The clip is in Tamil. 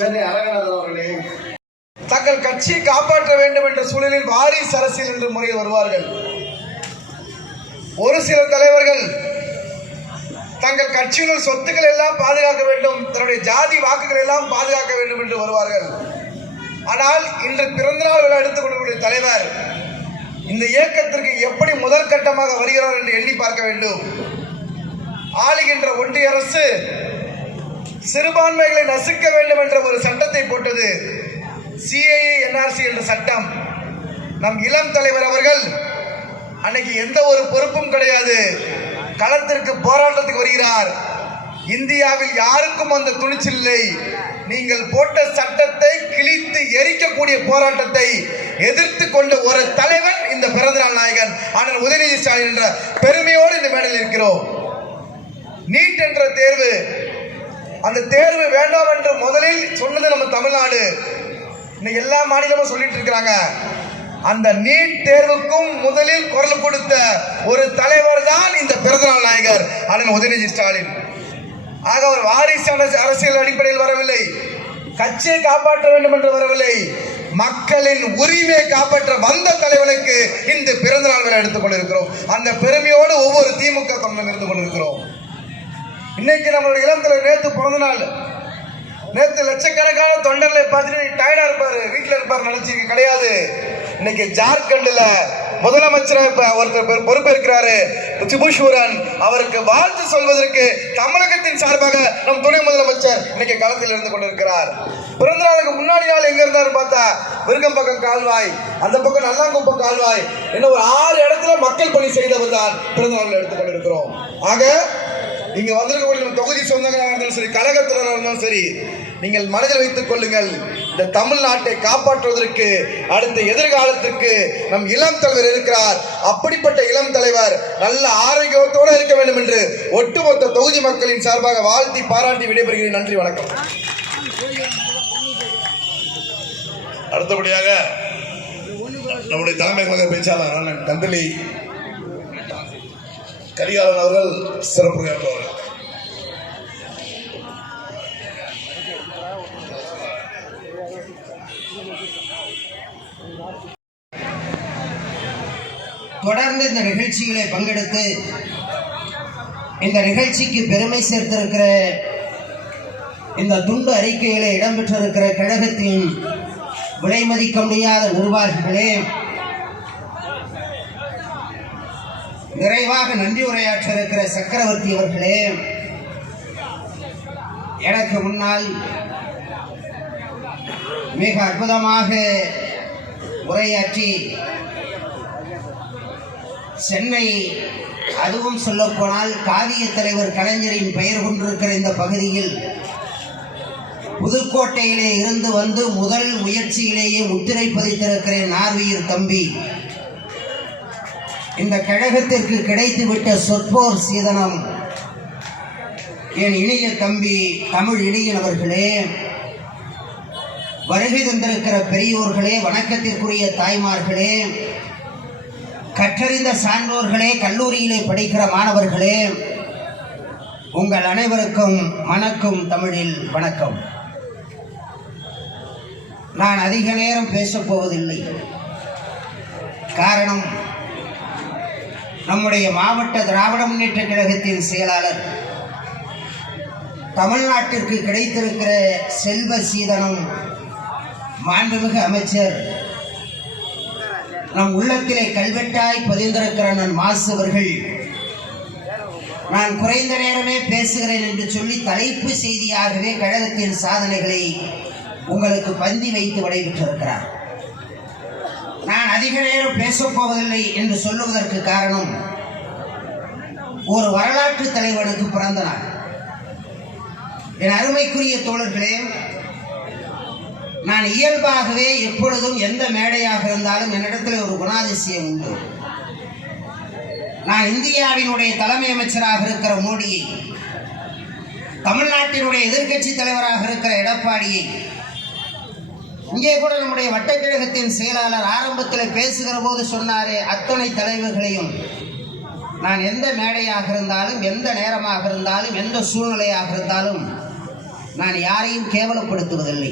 சென்னை அரங்கநாதன் அவர்களே, தங்கள் கட்சியை காப்பாற்ற வேண்டும் என்ற சூழலில் வாரிசு அரசியல் என்ற முறையில் வருவார்கள். ஒரு சில தலைவர்கள் தங்கள் கட்சியினுள் சொத்துக்கள் எல்லாம் பாதுகாக்க வேண்டும், தன்னுடைய ஜாதி வாக்குகள் எல்லாம் பாதுகாக்க வேண்டும் என்று வருவார்கள். ஆனால் இன்று பிறந்தநாள் விழா எடுத்துக் கொண்டிருக்கிற தலைவர் இந்த இயக்கத்திற்கு எப்படி முதல் கட்டமாக வருகிறார் என்று எண்ணி பார்க்க வேண்டும். ஆளுகின்ற ஒன்றிய அரசு சிறுபான்மைகளை நசுக்க வேண்டும் என்ற ஒரு சட்டத்தை போட்டது, CAA NRC என்ற சட்டம். நம் இளம் தலைவர் அவர்கள் அன்னைக்கு எந்த ஒரு பொறுப்பும் கிடையாது, களத்திற்கு போராட்டத்துக்கு வருகிறார். இந்தியாவில் யாருக்கும் அந்த துணிச்சல் இல்லை. நீங்கள் போட்ட சட்டத்தை கிழித்து எரிக்கக்கூடிய போராட்டத்தை எதிர்த்து கொண்ட ஒரு தலைவன் இந்த பிறந்தநாள் நாயகன் அண்ணன் உதயநிதி ஸ்டாலின் என்ற பெருமையோடு இந்த மேடையில் இருக்கிறோம். நீட் என்ற தேர்வு, அந்த தேர்வு வேண்டாம் என்று முதலில் சொன்னது நம்ம தமிழ்நாடு. இன்னைக்கு எல்லா மாநிலமும் சொல்லிட்டு இருக்கிறாங்க. அந்த நீட் தேர்வுக்கும் முதலில் குரல் கொடுத்த ஒரு தலைவர் தான் இந்த பிறந்தநாள் நாயகர் அண்ணன் உதயநிதி ஸ்டாலின். ஆக அவர் வாரிசு அரசியல் அடிப்படையில் வரவில்லை, கட்சியை காப்பாற்ற வேண்டும் என்று வரவில்லை, மக்களின் உரிமையை காப்பாற்ற வந்த தலைவனுக்கு இந்த பிறந்தநாள் விழா எடுத்துக் கொண்டிருக்கிறோம். அந்த பெருமையோடு ஒவ்வொரு திமுக தொண்டனும் இருந்து கொண்டிருக்கிறோம். இன்னைக்கு நம்மளுடைய இளம் தலைவர் நேற்று பிறந்த நாள். நேற்று லட்சக்கணக்கான தொண்டர்களை பார்த்துட்டு டயர்டா இருப்பாரு, வீட்டில் இருப்பார் நினைச்சிருக்க கிடையாது. இன்னைக்கு ஜார்க்கண்ட்ல முதலமைச்சராக ஒருத்தர் பொறுப்பேற்கிறாரு சிபுசூரன், அவருக்கு வாழ்த்து சொல்வதற்கு தமிழகத்தின் சார்பாக நம் துணை முதலமைச்சர் இன்னைக்கு களத்தில் இருந்து கொண்டிருக்கிறார். பிறந்த நாளுக்கு முன்னாடி நாள் எங்க இருந்தாரு பார்த்தா விருகம்பக்கம் கால்வாய், அந்த பக்கம் நல்லாங்குப்பம் கால்வாய், இன்னும் ஒரு 6 இடத்துல மக்கள் பணி செய்தவர் தான் பிறந்த நாள் எடுத்துக் கொண்டிருக்கிறோம். ஆக இங்க வந்திருக்கக்கூடிய தொகுதி சொந்தங்களாக இருந்தாலும் சரி, கழகத்தில் இருந்தாலும் சரி, நீங்கள் மனதில் வைத்துக் கொள்ளுங்கள், இந்த தமிழ்நாட்டை காப்பாற்றுவதற்கு அடுத்த எதிர்காலத்துக்கு நம் இளம் தலைவர் இருக்கிறார். அப்படிப்பட்ட இளம் தலைவர் நல்ல ஆரோக்கியத்தோடு இருக்க வேண்டும் என்று ஒட்டுமொத்த தொகுதி மக்களின் சார்பாக வாழ்த்தி பாராட்டி விடைபெறுகிறேன். நன்றி, வணக்கம். அடுத்தபடியாக நம்முடைய தலைமை கழக பேச்சாளர் கந்தளி கரிகாலன் அவர்கள் சிறப்புரையாற்றுவார்கள். தொடர்ந்து இந்த நிகழ்ச்சிகளை பங்கெடுத்து இந்த நிகழ்ச்சிக்கு பெருமை சேர்த்திருக்கிற இந்த துண்டு அறிக்கைகளை இடம்பெற்றிருக்கிற கழகத்தின் விலை மதிக்க முடியாத நிர்வாகிகளே, நிறைவாக நன்றி உரையாற்ற இருக்கிற சக்கரவர்த்தி அவர்களே, எனக்கு முன்னால் மிக அற்புதமாக உரையாற்றி சென்னை, அதுவும் சொல்ல போனால் காவிய தலைவர் கலைஞரின் பெயர் கொண்டிருக்கிற இந்த பகுதியில் புதுக்கோட்டையிலே இருந்து வந்து முதல் முயற்சியிலேயே முத்திரை பதித்திருக்கிற நார்வீர் தம்பி, இந்த கழகத்திற்கு கிடைத்துவிட்ட சொற்போர் சீதனம் என் இனிய தம்பி தமிழ் இனியன் அவர்களே, வருகை தந்திருக்கிற பெரியோர்களே, வணக்கத்திற்குரிய தாய்மார்களே, கற்றறிந்த சான்றோர்களே, கல்லூரியிலே படிக்கிற மாணவர்களே, உங்கள் அனைவருக்கும் வணக்கம். தமிழில் வணக்கம். நான் அதிக நேரம் பேசப்போவதில்லை. காரணம், நம்முடைய மாவட்ட திராவிட முன்னேற்ற கழகத்தின் செயலாளர் தமிழ்நாட்டிற்கு கிடைத்திருக்கிற செல்வ சீதனம் மாண்புமிகு அமைச்சர் நம் உள்ளத்திலே கல்வெட்டாய் பதிந்திருக்கிற நான் மாசு அவர்கள், நான் குறைந்த நேரமே பேசுகிறேன் என்று சொல்லி தலைப்பு செய்தியாகவே கழகத்தின் சாதனைகளை உங்களுக்கு பந்தி வைத்து விடைபெற்றிருக்கிறார். நான் அதிக நேரம் பேசப்போவதில்லை என்று சொல்லுவதற்கு காரணம், ஒரு வரலாற்று தலைவனுக்கு பிறந்த நாள். என் அருமைக்குரிய தோழர்களே, நான் இயல்பாகவே எப்பொழுதும் எந்த மேடையாக இருந்தாலும் என்னிடத்தில் ஒரு குணாதிசயம் உண்டு. நான் இந்தியாவினுடைய தலைமை அமைச்சராக இருக்கிற மோடியை, தமிழ்நாட்டினுடைய எதிர்க்கட்சி தலைவராக இருக்கிற எடப்பாடியை, இங்கே கூட நம்முடைய வட்டக்கழகத்தின் செயலாளர் ஆரம்பத்தில் பேசுகிற போது சொன்னாரே, அத்தனை தலைவர்களையும் நான் எந்த மேடையாக இருந்தாலும், எந்த நேரமாக இருந்தாலும், எந்த சூழ்நிலையாக இருந்தாலும் நான் யாரையும் கேவலப்படுத்துவதில்லை.